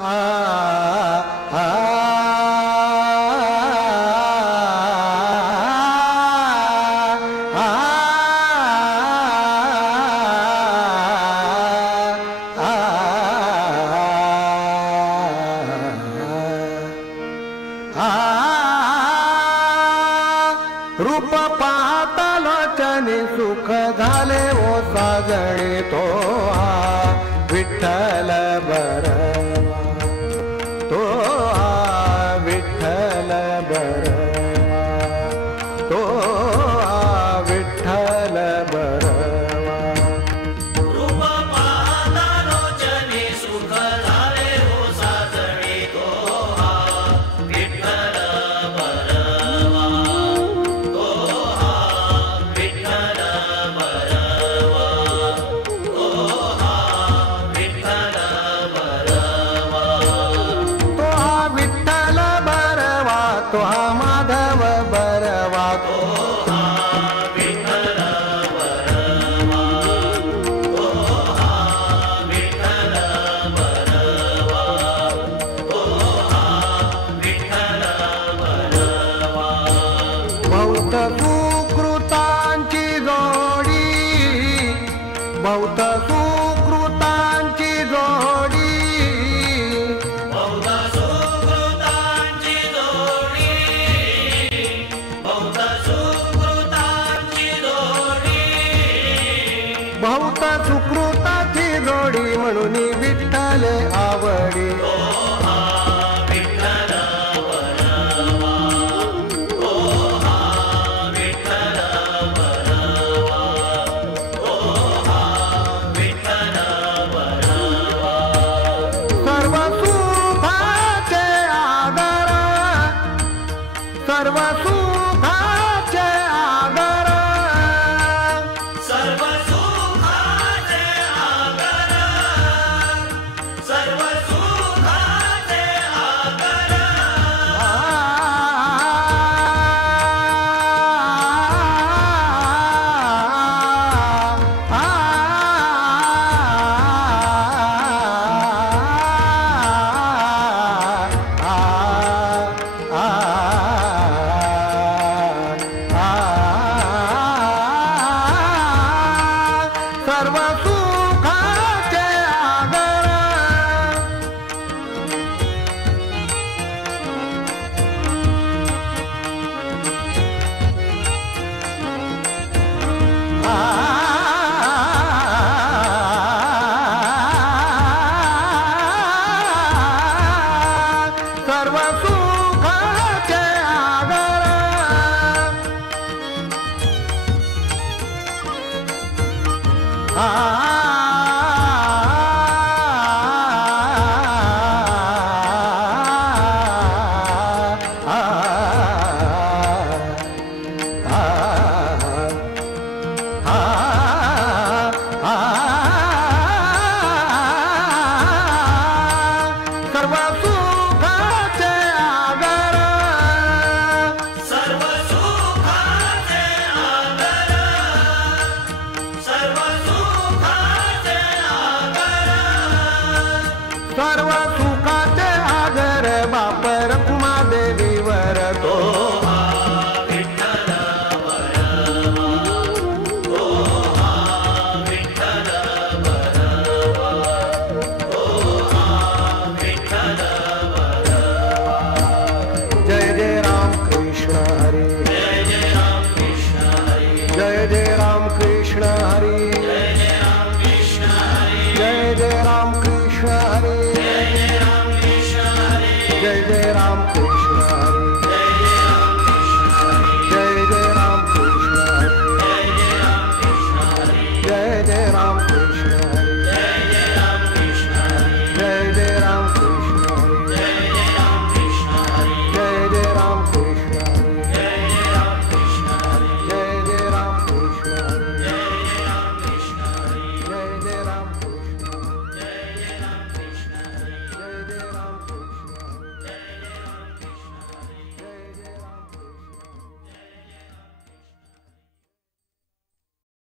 आ आ रूप पाहता लोचनी सुख झाले ओ साजणे तो विठ्ठल बरवा तो विठ्ठल बरवा तो विठ्ठल बरवा रूप पाहता लोचनी सुख झाले ओ साजणे तो विठ्ठल बरवा तो विठ्ठल बरवा तो विठ्ठल बरवा तो विठ्ठल बरवा तो माधव बरवा तो विठ्ठल बरवा तो विठ्ठल बरवा तो विठ्ठल बरवा बहुत सुकृतांची जोडी बहुत सुकृतांची जोडी बहुधा सुकृतांची जोडी बहुधा सुकृतांची जोडी बहुत सुकृताची जोडी म्हणून विठ्ठल आवडी विठ्ठल बरवा तो विठ्ठल बरवा तो विठ्ठल बरवा सर्व सुखाचे आदर सर्व सुखाचे आदर सर्व सुखाचे आगर सर्व सुखाचे आगर सर्व सुखाचे आगर सर्व सुखाचे आगर आ